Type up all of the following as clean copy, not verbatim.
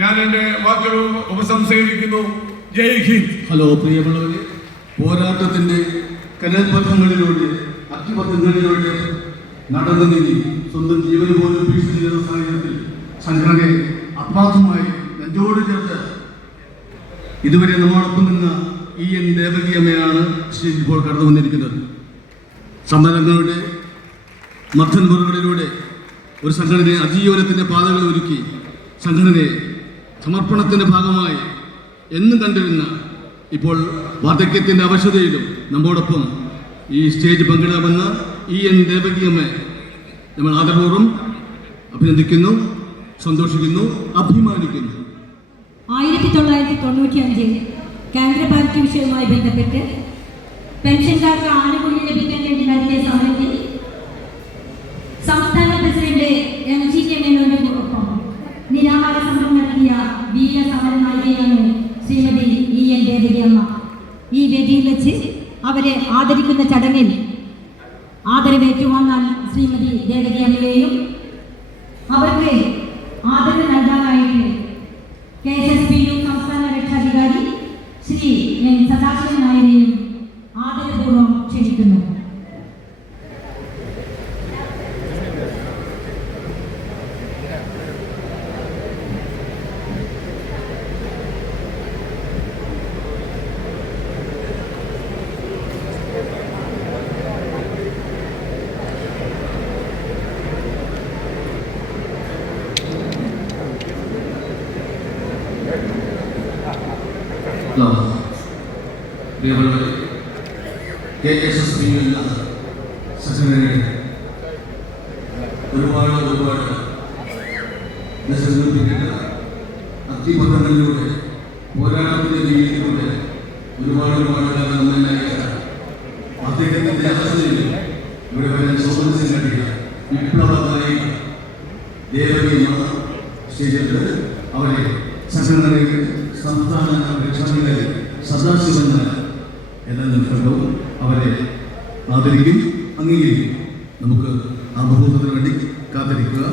ഞാൻ എൻ്റെ വാക്കുകൾ ഉപസംഹരിക്കുന്നു. ജയ് ഹിന്ദ്. ഹലോ പ്രിയമുള്ളവരെ, പോരാട്ടത്തിന്റെ കനൽപഥങ്ങളിലൂടെ അഗ്നിപഥങ്ങളിലൂടെ നടന്നു നീങ്ങി സ്വന്തം ജീവന് പോലും ഭീഷണി ചെയ്ത സാഹചര്യത്തിൽ സംഘടനയെ ആത്മാർത്ഥമായി നെഞ്ചോട് ചേർത്ത് ഇതുവരെ നമ്മോടൊപ്പം നിന്ന EN ദേവകി അമ്മയാണ് സ്റ്റേജിൽ ഇപ്പോൾ കടന്നു വന്നിരിക്കുന്നത്. സമരങ്ങളുടെ മധ്യൻപുറങ്ങളിലൂടെ ഒരു സംഘടനയെ അതിജീവനത്തിൻ്റെ പാതകൾ ഒരുക്കി സംഘടനയെ സമർപ്പണത്തിൻ്റെ ഭാഗമായി എന്നും കണ്ടിരുന്ന ഇപ്പോൾ വാർദ്ധക്യത്തിൻ്റെ അവശതയിലും നമ്മോടൊപ്പം ഈ സ്റ്റേജ് പങ്കിടാമെന്ന EN ദേവകി അമ്മയെ നമ്മൾ ആദരപൂർവ്വം അഭിനന്ദിക്കുന്നു, സന്തോഷിക്കുന്നു, അഭിമാനിക്കുന്നു. 1995 കേന്ദ്ര പാർട്ടി വിഷയവുമായി ബന്ധപ്പെട്ട് പെൻഷൻകാർക്ക് ആനുകൂല്യം ലഭിക്കാൻ വേണ്ടി നടത്തിയ സമരത്തിൽ സംസ്ഥാന പ്രസിഡന്റ് MGK മേനോന്റെ ഒപ്പം നിരാഹാര സമരം നടത്തിയ വീര സമര നായികയാണ് ശ്രീമതി EN ദേവകി അമ്മ. ഈ വേദിയിൽ വെച്ച് അവരെ ആദരിക്കുന്ന ചടങ്ങിൽ ആദരവേറ്റുവാങ്ങാൻ ശ്രീമതി ദേവകി അമ്മയെയും അവർക്ക് ആദരവ് നൽകാനായിട്ട് KSSPU സംസ്ഥാന രക്ഷാധികാരി ശ്രീ N സദാശിവൻ നായരെയും ആദരപൂർവ്വം ക്ഷണിക്കുന്നു. KSSPU സംഘടനയുടെ ഒരുപാട് ദശകത്തിലേക്ക് അഗ്നിപഥങ്ങളിലൂടെ പോരാട്ടത്തിന്റെ രീതിയിലൂടെ ഒരുപാട് നന്നായി അദ്ദേഹത്തിന്റെ അവസ്ഥയിലും ഇവിടെ വരാൻ സ്വാതന്ത്ര്യം കിട്ടിയ വിപ്ലവമായി ദേവകി അമ്മ സ്റ്റേജിൽ അവരെ സംഘടനയുടെ സംസ്ഥാന രക്ഷാധികാരി സദാശിവൻ നായർ എല്ലാ നിമിഷവും അവരെ ആദരിക്കും, അംഗീകരിക്കും. നമുക്ക് ആ ബഹുമതിന് വേണ്ടി കാത്തിരിക്കുക.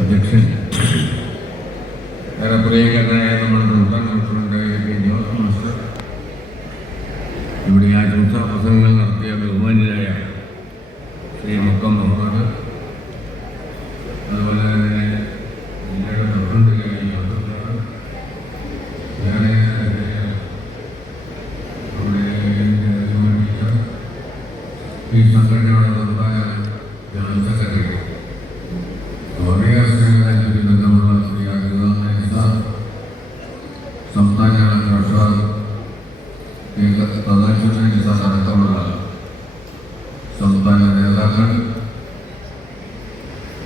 അധ്യക്ഷൻ, ഏറെ പ്രിയങ്കരനായ നമ്മുടെ സംസ്ഥാന പ്രസിഡന്റ് ജോസഫ് മാസ്റ്റർ, ഇവിടെ ആശംസാ പ്രസംഗങ്ങൾ നടത്തിയ ബഹുമാന്യരായ ശ്രീ മുക്കം മുഹമ്മദ്, അതുപോലെ തന്നെ ജില്ലയുടെ പ്രസിഡന്റ് ഈ സംഘടനയുടെ സംസ്ഥാന ജനറൽ സെക്രട്ടറി സംസ്ഥാന അടക്കമുള്ള സംസ്ഥാന നേതാക്കൾ,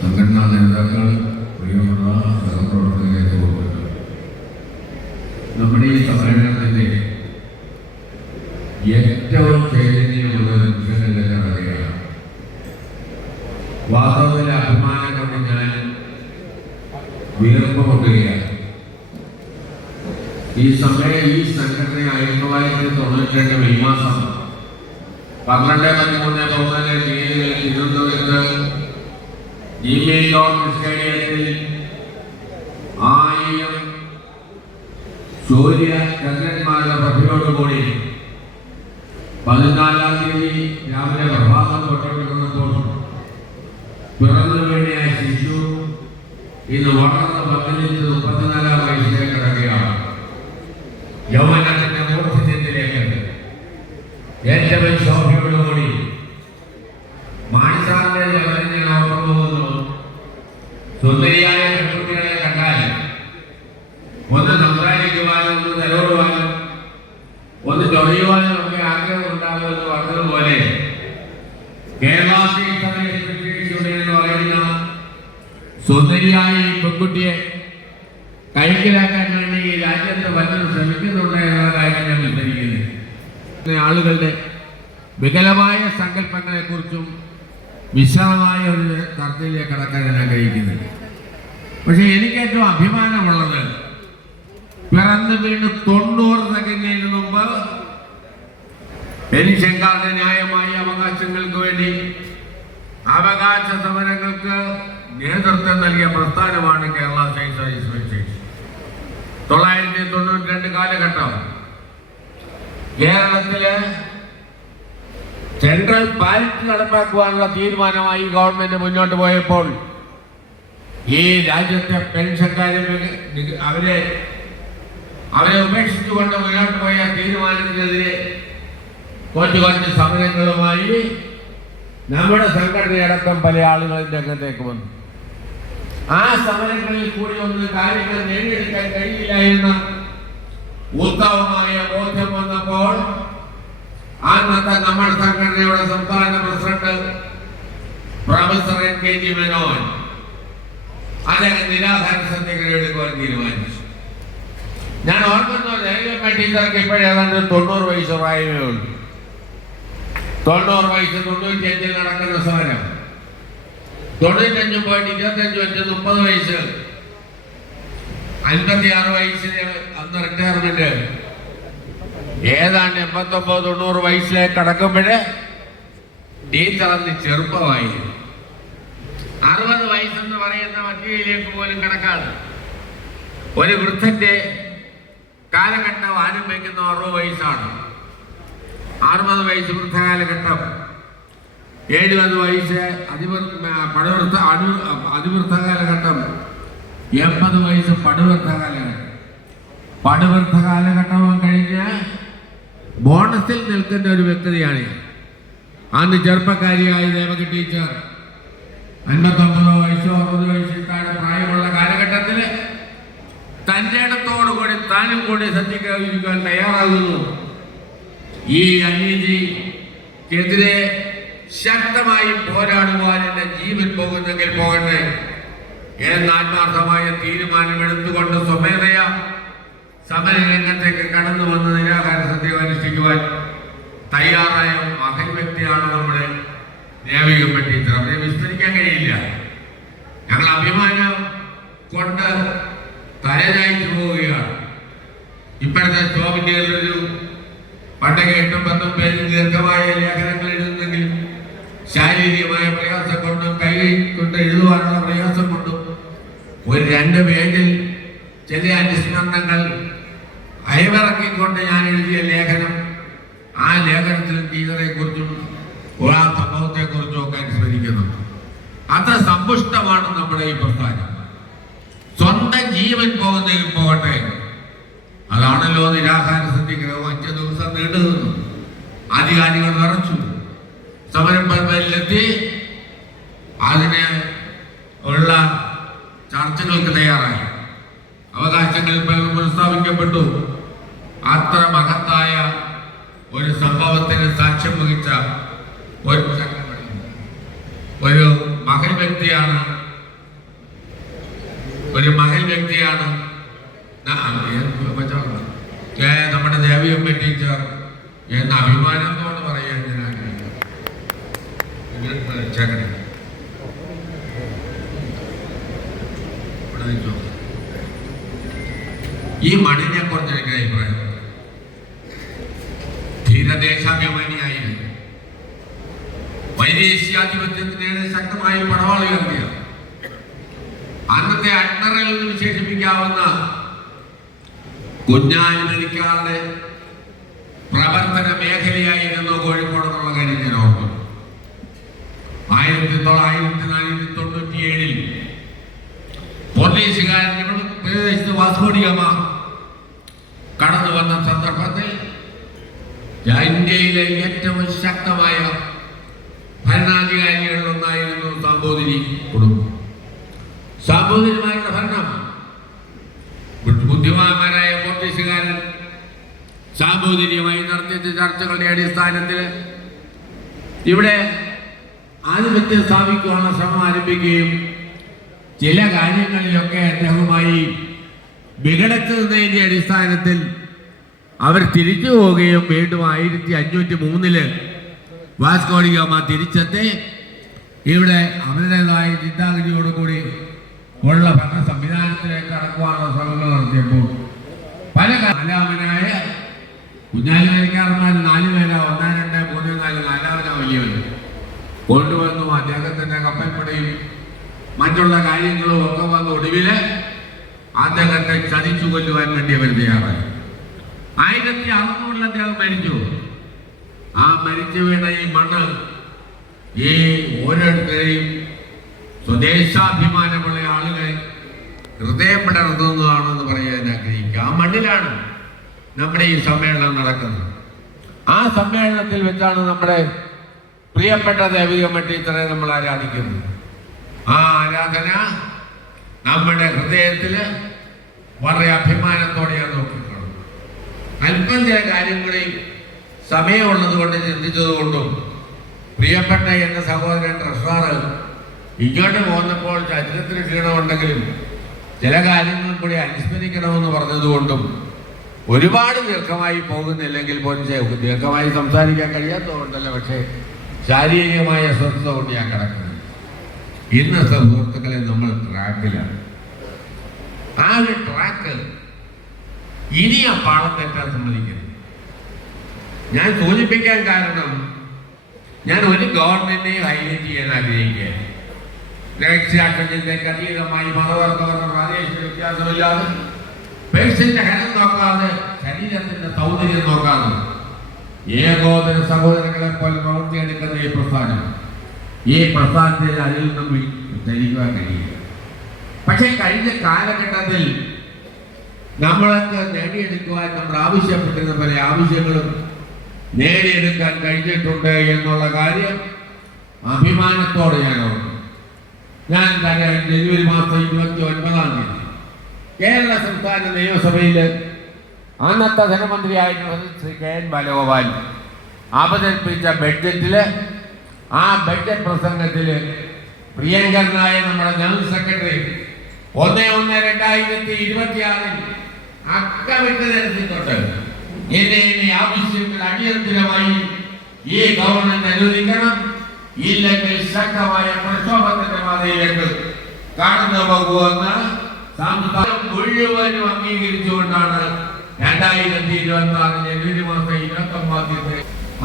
സംഘടനാ നേതാക്കൾ, പ്രിയമുള്ള സഹപ്രവർത്തകരെ പോകുന്നു. നമ്മുടെ ഈ സമ്മേളനത്തിൻ്റെ ഏറ്റവും ചൈതന്യമുള്ള നിമിഷങ്ങളിലെല്ലാം അറിയാം. വാസ്തവത്തിൽ അഭിമാനം കൊണ്ട് ഞാൻ വീർപ്പ് കൊണ്ടുകയാണ്. ഈ സംഘടന 1992 മെയ് മാസം 12, 13, 14 തീയതികളിൽ തിരുവനന്തപുരത്ത് സ്റ്റേഡിയത്തിൽ 1000 സൂര്യ ചന്ദ്രന്മാരുടെ പ്രതിയോടുകൂടി 14-ാം തീയതി രാവിലെ പ്രഭാതം തൊട്ടിരുന്നപ്പോൾ പിറന്നു വീണ ശിശു ഇന്ന് വളർന്ന് 34-ാം വയസ്സിലേക്ക് കിടക്കുകയാണ്. യൗവനത്തിന്റെ മൂർധന്യത്തിലേക്ക് ഏറ്റവും ശോഭയോടുകൂടി മാനസാന്തര ഞാൻ ഓർമ്മ പോകുന്നു. സുന്ദരിയായ പെൺകുട്ടികളെ കണ്ടാൽ ഒന്ന് സംസാരിക്കുവാനും, ഒന്ന് നിലവിടുവാനും, ഒന്ന് ചൊറിയുവാനും ഒക്കെ ആഗ്രഹം ഉണ്ടാകുമെന്ന് പറഞ്ഞതുപോലെ കേരള എന്ന് പറയുന്ന സുന്ദരിയായ ഈ പെൺകുട്ടിയെ കൈക്കലാക്കാൻ വേണ്ടി ഈ രാജ്യത്ത് വല്ലതും ശ്രമിക്കുന്നുണ്ട് എന്ന കാര്യം ഞാൻ വിസ്തരിക്കുന്നു. ആളുകളുടെ വികലമായ സങ്കല്പങ്ങളെക്കുറിച്ചും വിശദമായ ഒരു ചർച്ചയിലേക്ക് കടക്കാൻ ഞാൻ ആഗ്രഹിക്കുന്നില്ല. പക്ഷെ എനിക്ക് ഏറ്റവും അഭിമാനമുള്ളത് പിറന്നു വീണ് 90 സെക്കൻഡിന് മുമ്പ് പെൻഷൻകാരുടെ ന്യായമായ അവകാശങ്ങൾക്ക് വേണ്ടി അവകാശ സമരങ്ങൾക്ക് നേതൃത്വം നൽകിയ പ്രസ്ഥാനമാണ് കേരള സ്റ്റേറ്റ് സർവീസ് പെൻഷൻ. 1992 കാലഘട്ടം കേരളത്തില് സെൻട്രൽ പാരിറ്റി നടപ്പാക്കുവാനുള്ള തീരുമാനമായി ഗവൺമെന്റ് മുന്നോട്ട് പോയപ്പോൾ ഈ രാജ്യത്തെ പെൻഷൻകാരെ അവരെ ഉപേക്ഷിച്ചുകൊണ്ട് മുന്നോട്ട് പോയ തീരുമാനത്തിനെതിരെ കുറച്ച് സമരങ്ങളുമായി നമ്മുടെ സംഘടനയടക്കം പല ആളുകളും രംഗത്തേക്ക് വന്നു. ആ സമരങ്ങളിൽ കൂടി ഒന്നും കാര്യങ്ങൾ നേടിയെടുക്കാൻ കഴിയില്ല എന്ന ഉത്തമമായ ബോധ്യം വന്നപ്പോൾ അന്നത്തെ നമ്മുടെ സംഘടനയുടെ സംസ്ഥാന പ്രസിഡന്റ് പ്രൊഫസർ NKG മേനോൻ അദ്ദേഹം നിരാഹാര സത്യാഗ്രഹം എടുക്കുവാൻ തീരുമാനിച്ചു. ഞാൻ ഓർക്കുന്നു, ദേവിയമ്മ ടീച്ചർക്ക് ഇപ്പോഴേതാണ്ട് 90 വയസ്സ് പ്രായമേ ഉള്ളൂ. 90 വയസ്സ് 95 നടക്കുന്ന സമരം, 95 പോയിട്ട് 25 വെച്ച് 30 വയസ്സ്, 56 വയസ്സിന് അന്ന് റിട്ടയർമെന്റ്, ഏതാണ്ട് 89-90 വയസ്സിലേക്ക് കടക്കുമ്പോഴേ ടീച്ചർ അന്ന് ചെറുപ്പമായി. 60 വയസ്സെന്ന് പറയുന്ന മധ്യയിലേക്ക് പോലും കടക്കാണ്. ഒരു വൃദ്ധന്റെ കാലഘട്ടം ആരംഭിക്കുന്ന 60 വയസ്സാണ്. 60 വയസ്സ് വൃദ്ധകാലഘട്ടം, 70 വയസ്സ് അതിവൃദ്ധ കാലഘട്ടം, 80 വയസ്സ് പടുവൃദ്ധ കാലഘട്ടം. പടുവൃദ്ധ കാലഘട്ടവും കഴിഞ്ഞ് ബോണസിൽ നിൽക്കുന്ന ഒരു വ്യക്തിയാണ് അന്ന് ചെറുപ്പക്കാരിയായ ദേവകി ടീച്ചർ. 59 വയസ്സോ 60 വയസ്സിൽ താഴെ പ്രായമുള്ള കാലഘട്ടത്തിൽ തന്റെ ഇടത്തോടുകൂടി താനും കൂടി സജ്ജീകരിക്കാൻ തയ്യാറാകുന്നു. ഈ അനീതിക്കെതിരെ ശക്തമായി പോരാടുവാൻ എന്റെ ജീവൻ പോകുന്നെങ്കിൽ പോകട്ടെ എന്ന ആത്മാർത്ഥമായ തീരുമാനമെടുത്തുകൊണ്ട് സ്വമേധയ സമരരംഗത്തേക്ക് കടന്നു വന്ന് നിരാഹാര സത്യം അനുഷ്ഠിക്കുവാൻ തയ്യാറായ മഹൽ വ്യക്തിയാണ് നമ്മുടെ ദേവിയമ്മ ടീച്ചർ. അവരെ വിസ്മരിക്കാൻ കഴിയില്ല. ഞങ്ങൾ അഭിമാനം കൊണ്ട് തലചായ്ച്ചു പോവുകയാണ്. ഇപ്പോഴത്തെ ചോദ്യത്തിലൊരു പണ്ടൊക്കെ 8-10 പേര് ദീർഘമായ ലേഖനങ്ങൾ എഴുതുന്നെങ്കിലും ശാരീരികമായ പ്രയാസം കൊണ്ടും കൈ കൊണ്ട് എഴുതുവാനുള്ള പ്രയാസം കൊണ്ടും ഒരു 2 പേജിൽ ചില അനുസ്മരണങ്ങൾ അയവിറക്കിക്കൊണ്ട് ഞാൻ എഴുതിയ ലേഖനം, ആ ലേഖനത്തിൽ ടീച്ചറെ കുറിച്ചും ആ സംഭവത്തെ കുറിച്ചും ഒക്കെ അനുസ്മരിക്കുന്നുണ്ട്. അത്ര സമ്പുഷ്ടമാണ് നമ്മുടെ ഈ പ്രസ്ഥാനം. സ്വന്തം ജീവൻ പോകുന്നതിൽ പോകട്ടെ, അതാണല്ലോ നിരാഹാര സത്യാഗ്രഹം. 5 ദിവസം നീണ്ടു നിന്നു. അധികാരികൾ നിറച്ചു, സമരം പരിപാടിയിലെത്തി, അതിന് ഉള്ള ചർച്ചകൾക്ക് തയ്യാറായി, അവകാശങ്ങൾ പുനഃസ്ഥാപിക്കപ്പെട്ടു. അത്ര മഹത്തായ ഒരു സംഭവത്തിന് സാക്ഷ്യം വഹിച്ച ഒരു മഹൽ വ്യക്തിയാണ് നമ്മുടെ ദേവിയമ്മ ടീച്ചർ എന്ന അഭിമാനത്തോട് പറയാൻ ഞാൻ ആഗ്രഹിക്കുന്നു. ഈ മണ്ണിനെ കുറിച്ച് എനിക്ക് അഭിപ്രായം, ധീരദേശാഭിമാനിയായിരുന്നു, വൈദേശികാധിപത്യത്തിനെതിരെ ശക്തമായി പടവാളി ഉയർത്തിയ, അന്നത്തെ അഡ്മിറൽ എന്ന് വിശേഷിപ്പിക്കാവുന്ന കുഞ്ഞാലിക്കാരുടെ പ്രവർത്തന മേഖലയായിരുന്നു കോഴിക്കോട് എന്നുള്ള കാര്യം ഞാൻ ഓർക്കുന്നു. 1997 പോലീസുകാരൻ പ്രദേശത്ത് വാസ്കോഡിഗാമ കടന്നു വന്ന സന്ദർഭത്തിൽ ഇന്ത്യയിലെ ഏറ്റവും ശക്തമായ ഭരണാധികാരികളിലൊന്നായിരുന്നു സാമൂതിരി കുടുംബം. സാമൂതിരിമാരുടെ ഭരണം, ബുദ്ധിമാന്മാരായ പോർച്ചുഗീസുകാരൻ സാമൂതിരിയുമായി നടത്തിയ ചർച്ചകളുടെ അടിസ്ഥാനത്തിൽ ഇവിടെ ആധിപത്യം സ്ഥാപിക്കുവാനുള്ള ശ്രമം ആരംഭിക്കുകയും ചില കാര്യങ്ങളിലൊക്കെ അദ്ദേഹവുമായി വിഘടക്കുന്നതിൻ്റെ അടിസ്ഥാനത്തിൽ അവർ തിരിച്ചു പോവുകയും വീണ്ടും 1503 വാസ്കോഡിഗാമ തിരിച്ചെത്തി ഇവിടെ അവരുടേതായ ചിന്താഗതിയോടുകൂടി ഉള്ള ഭരണ സംവിധാനത്തിലേക്ക് കടക്കുവാനുള്ള ശ്രമങ്ങൾ നടത്തിയപ്പോൾ പല നാലാമനായ കുഞ്ഞാലി വരിക്കാരന്മാർ 4 പേരാ 1, 2, 3, 4 നാലാമന വലിയവൻ കൊണ്ടുവന്നു. അദ്ദേഹത്തിന്റെ കപ്പൽപ്പടയും മറ്റുള്ള കാര്യങ്ങളും ഒക്കെ വന്ന ഒടുവിൽ അദ്ദേഹത്തെ ചതിച്ചു കൊല്ലുവാൻ വേണ്ടി അവർ തയ്യാറായി. 1600 അദ്ദേഹം മരിച്ചു. ആ മരിച്ചു വീണ ഈ മണ്ണ് ഈ ഓരോരുത്തരെയും സ്വദേശാഭിമാനമുള്ള ആളുകൾ ഹൃദയം പിടർന്നതാണെന്ന് പറയാൻ ആഗ്രഹിക്കുക. ആ മണ്ണിലാണ് നമ്മുടെ ഈ സമ്മേളനം നടക്കുന്നത്. ആ സമ്മേളനത്തിൽ വെച്ചാണ് നമ്മുടെ പ്രിയപ്പെട്ട ദേവികമ്മ ടീച്ചറെ നമ്മൾ ആരാധിക്കുന്നത്. ആ ആരാധന നമ്മുടെ ഹൃദയത്തിൽ വളരെ അഭിമാനത്തോടെയാണ് നോക്കിക്കാണുന്നത്. അല്പം ചില കാര്യങ്ങളിൽ സമയമുള്ളത് കൊണ്ട് ചിന്തിച്ചതുകൊണ്ടും പ്രിയപ്പെട്ട എൻ്റെ സഹോദരൻ ട്രഷറർ ഇങ്ങോട്ട് പോന്നപ്പോൾ ചരിത്രത്തിന് ക്ഷീണമുണ്ടെങ്കിലും ചില കാര്യങ്ങൾ കൂടി അനുസ്മരിക്കണമെന്ന് പറഞ്ഞതുകൊണ്ടും ഒരുപാട് ദീർഘമായി പോകുന്നില്ലെങ്കിൽ പോലും ദീർഘമായി സംസാരിക്കാൻ കഴിയാത്തതുകൊണ്ടല്ല, പക്ഷേ ശാരീരികമായ അസ്വസ്ഥത കൊണ്ട് ഞാൻ കിടക്കുന്നത്. ഇന്നത്തെ സുഹൃത്തുക്കളെ നമ്മൾ ട്രാക്കിലാണ്. ആ ഒരു ട്രാക്ക് ഇനി ആ പാളം തെറ്റാൻ സമ്മതിക്കുന്നത്. ഞാൻ സൂചിപ്പിക്കാൻ കാരണം ഞാൻ ഒരു ഗവൺമെന്റിനെയും ഹൈലൈറ്റ് ചെയ്യാൻ ആഗ്രഹിക്കുകയാണ്. രഹസ്യാക്ഷരത്തിലേക്ക് അതീതമായി മതവർഗവർഗ പ്രാദേശിക വ്യത്യാസമില്ലാതെ പേഴ്സിന്റെ ഹരം നോക്കാതെ ശരീരത്തിന്റെ സൗന്ദര്യം നോക്കാതെ ഏകോദര സഹോദരങ്ങളെ പോലെ പ്രവർത്തിയെടുക്കുന്ന ഈ പ്രസ്ഥാനത്തിൽ അതിൽ നിന്നും ധരിക്കുവാൻ കഴിയില്ല. പക്ഷെ കഴിഞ്ഞ കാലഘട്ടത്തിൽ നമ്മളൊക്കെ നേടിയെടുക്കുവാൻ നമ്മൾ ആവശ്യപ്പെട്ടിരുന്ന പല ആവശ്യങ്ങളും നേടിയെടുക്കാൻ കഴിഞ്ഞിട്ടുണ്ട് എന്നുള്ള കാര്യം അഭിമാനത്തോടെ ഞാൻ ഓർക്കുന്നു. ഞാൻ ജനുവരി മാസം 29-ാം തീയതി കേരള സംസ്ഥാന നിയമസഭയിൽ അന്നത്തെ ധനമന്ത്രിയായിരുന്ന ശ്രീ KN ബാലഗോപാൽ അവതരിപ്പിച്ച ബഡ്ജറ്റിൽ ആ ബഡ്ജറ്റ് പ്രസംഗത്തിൽ പ്രിയങ്കരനായ നമ്മുടെ ജനറൽ സെക്രട്ടറി 1/1/2026 അക്കമിട്ട് നിരത്തിക്കൊണ്ട് ഇനി ആവശ്യങ്ങൾ അടിയന്തരമായി ഈ ഗവൺമെന്റ് അനുവദിക്കണം, ഇല്ലെങ്കിൽ ശക്തമായ പ്രക്ഷോഭത്തിന്റെ പാതയിലേക്ക് കടന്നു പോകുമെന്ന് സംസ്ഥാനം മുഴുവനും അംഗീകരിച്ചുകൊണ്ടാണ് 2026 ജനുവരി മാസം 29-ാം തീയതി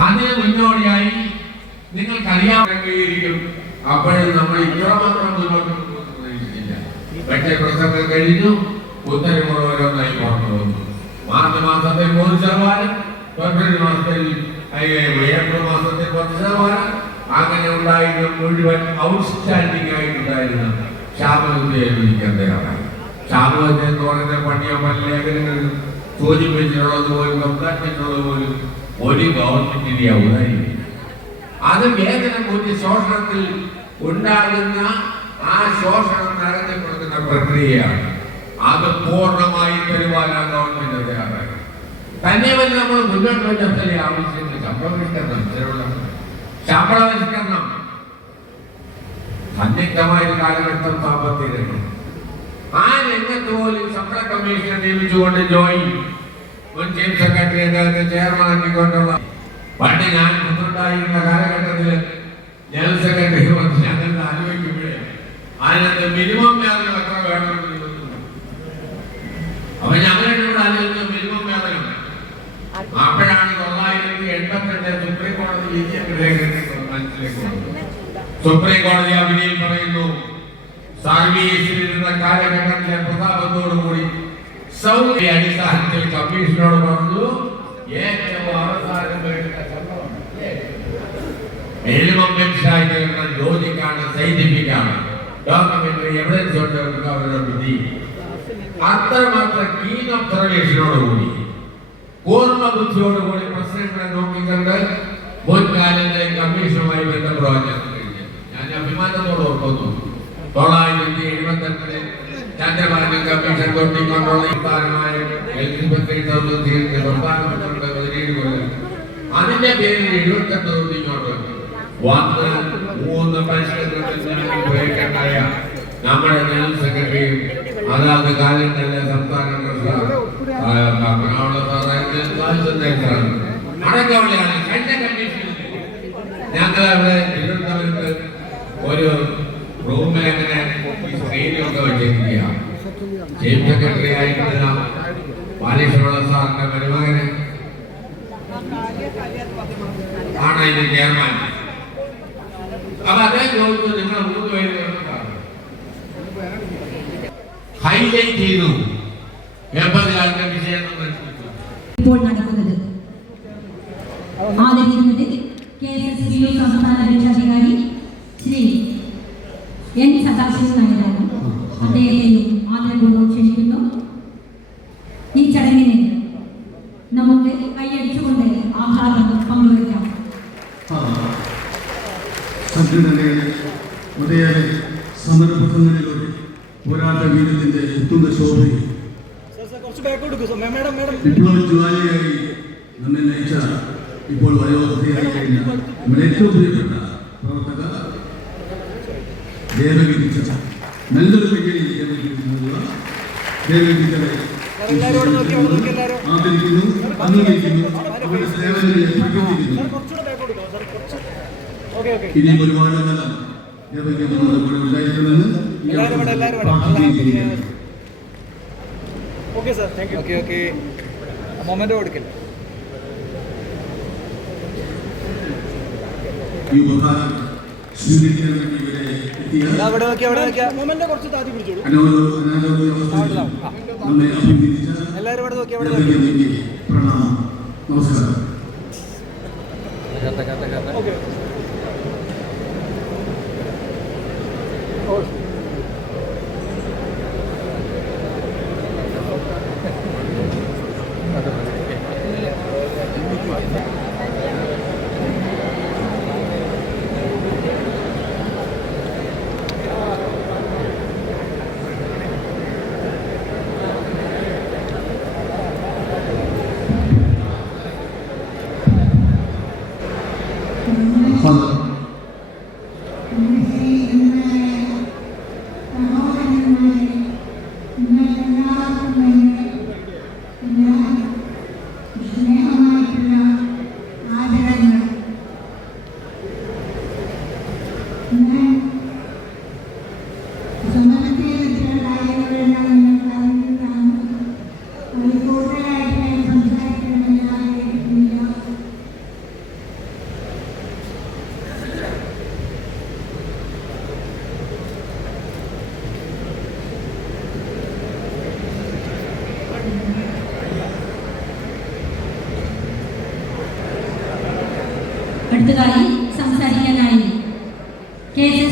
അതിന് മുന്നോടിയായി നിങ്ങൾക്കറിയാൻ അംഗീകരിക്കും. അപ്പോഴും നമ്മൾ ഇത്രമാത്രം മുന്നോട്ട് പ്രതീക്ഷിച്ചില്ല. പക്ഷേ പ്രസംഗം കഴിഞ്ഞു, ഉത്തരമുള്ള ഓരോന്നായി പുറത്തു വന്നു. മാർച്ച് മാസത്തിൽ 3%, ഫെബ്രുവരി മാസത്തിൽ ഏപ്രിൽ മാസത്തിൽ 10%, അങ്ങനെ ഉണ്ടായിരുന്ന മുഴുവൻ ഔട്ട്സ്റ്റാൻഡിംഗ് ആയിട്ടുണ്ടായിരുന്ന ക്ഷാമത്തെ അനുവദിക്കാൻ തയ്യാറായി. ക്ഷാമത്തെ എന്ന് പറയുന്ന പണിയ പല ലേഖനങ്ങളിൽ സൂചിപ്പിച്ചിട്ടുള്ളത് പോലും സംസാരിച്ചിട്ടുള്ളത് പോലും ഒരു ഗവൺമെന്റിന്റെ ഔദാര്യം. അത് വേതനം കൂടി ശോഷണത്തിൽ ഉണ്ടാകുന്ന ആ ശോഷണം നടത്തപ്പെടുന്ന പ്രക്രിയയാണ്. അത് പൂർണ്ണമായി തരുവാനാണ് ഗവൺമെന്റ് തയ്യാറായി. തന്നെയല്ല നമ്മൾ മുന്നോട്ട് വെച്ച ചില ആവശ്യങ്ങൾ ശമ്പളവൽക്കരണം സന്നിഗ്ധമായ കാലഘട്ടം സാമ്പത്തിക രംഗം. ആ രംഗത്ത് പോലും ശമ്പള കമ്മീഷൻ നിയമിച്ചുകൊണ്ട് ജോയി മുൻ ചീഫ് സെക്രട്ടറി അദ്ദേഹത്തെ ചെയർമാനാക്കിക്കൊണ്ടുള്ള പണ്ട് ഞാൻ ഉണ്ടായിരുന്ന കാലഘട്ടത്തിൽ ജനറൽ സെക്രട്ടറി ഞങ്ങൾ ആലോചിക്കുമ്പോഴേ അതിനകത്ത് മിനിമം വേതനം എത്ര വേണമെന്ന് അപ്പൊ ഞങ്ങളുടെ ആലോചിച്ച മിനിമം വേതനം അപ്പോഴാണ് 982 സുപ്രീം കോടതി മനസ്സിലേക്ക് സുപ്രീം കോടതി ആ വിധിയിൽ പറയുന്നു, സർവീസിലിരുന്ന കാലഘട്ടത്തിലെ പ്രതാപത്തോടുകൂടി സൗകര്യ അടിസ്ഥാനത്തിൽ കമ്മീഷനോട് പറഞ്ഞു ഏറ്റവും അവസാനം മിനിമം വെബ്സൈറ്റുകളുടെ ലോജിക്കാണ്, സൈന്റിഫിക്കാണ്, ഡോക്യുമെന്ററി എവിഡൻസ് കൊണ്ട് അവരുടെ വിധി. അത്രമാത്രം കീൻ ഒബ്സർവേഷനോടുകൂടി പൂർണ്ണ ബുദ്ധിയോടുകൂടി പ്രശ്നങ്ങളെ നോക്കിക്കൊണ്ട് മുൻകാലത്തെ കമ്മീഷനുമായി ബന്ധപ്പെടുവാൻ ഞാൻ അഭിമാനത്തോട് ഓർക്കുന്നു. 978 ചന്ദ്രബാബു കമ്മീഷൻ തൊട്ടിക്കൊണ്ടുള്ള അതിന്റെ പേരിൽ 78 തൊട്ടിക്കൊണ്ട് വന്ന് 3 പരിഷ്കരണത്തിനായ നമ്മുടെ ജനറൽ സെക്രട്ടറിയും അതാത് കാലങ്ങളിലെ സംസ്ഥാന അടക്കമുള്ളതാണ്. കഴിഞ്ഞ കമ്മീഷനിൽ ഞങ്ങൾ അവിടെ തിരുവനന്തപുരത്ത് ഒരു റൂമിൽ അങ്ങനെ ഈ സ്ക്രീനൊക്കെ വെച്ചിരിക്കുക. ചീഫ് സെക്രട്ടറി ആയിട്ടുള്ള പാലീശ്വര സാറിന്റെ മരുമകന് ആണ് ഇതിന്റെ ചെയർമാൻ. അപ്പൊ അതേ ചോദിച്ചു, നിങ്ങൾ 3 പേര് ഹൈലൈറ്റ് ചെയ്തു 80-കാരുടെ വിഷയം. ഇപ്പോൾ നടക്കുന്നത് ആദരിക്കുന്നത് KSSBU സംസ്ഥാന രക്ഷാധികാരി ശ്രീ N. സദാശിവൻ നായരാണ്. അദ്ദേഹത്തെയും ആദരപൂർവ്വം ക്ഷണിക്കുന്നു. ഈ ചടങ്ങിന് നമുക്ക് കൈയടിച്ചുകൊണ്ട് ആഹ്ലാദം പങ്കുവയ്ക്കാം. സംഘടനയുടെ ഒരേറെ സമരപ്രസംഗങ്ങളിലൂടെ പോരാട്ട വീരത്തിന്റെ ഉത്തുംഗ ശോഭയിൽ വിപ്ലവജ്വാലിയായി നമ്മെ നയിച്ച ഇപ്പോൾ വയോവൃദ്ധയായി കഴിഞ്ഞ നമ്മുടെ ഏറ്റവും പ്രിയപ്പെട്ട പ്രവർത്തക ദേവകി ടീച്ചർ, നല്ലൊരു മികയിൽ ദേവകി ടീച്ചറെ ആദരിക്കുന്നു, അംഗീകരിക്കുന്നു, അവരുടെ സേവനങ്ങളെ പ്രകീർത്തിക്കുന്നു. ഇനിയും ഒരുപാട് കാലം ദേവകി നമ്മുടെ കൂടെ ഉണ്ടായിരിക്കുമെന്ന് പ്രാർത്ഥിക്കുകയാണ്. Okay sir, thank you. Okay moment കൊടുക്കില്ല. ഈ ഉപഹാരം സ്വീകരിക്കാൻ വേണ്ടി ഇവിടെ എത്തിയ മൊമെന്റ് കുറച്ച് താത്തി പിടിച്ചോളൂ. നമ്മെ അഭിനന്ദിച്ച എല്ലാവരും ഇവിടെ നോക്കി, അവിടെ ദേവകിക്ക് പ്രണാമം, നമസ്കാരം. ഓക്കെ. അടുത്തതായി സംസാരിക്കാനായി KSS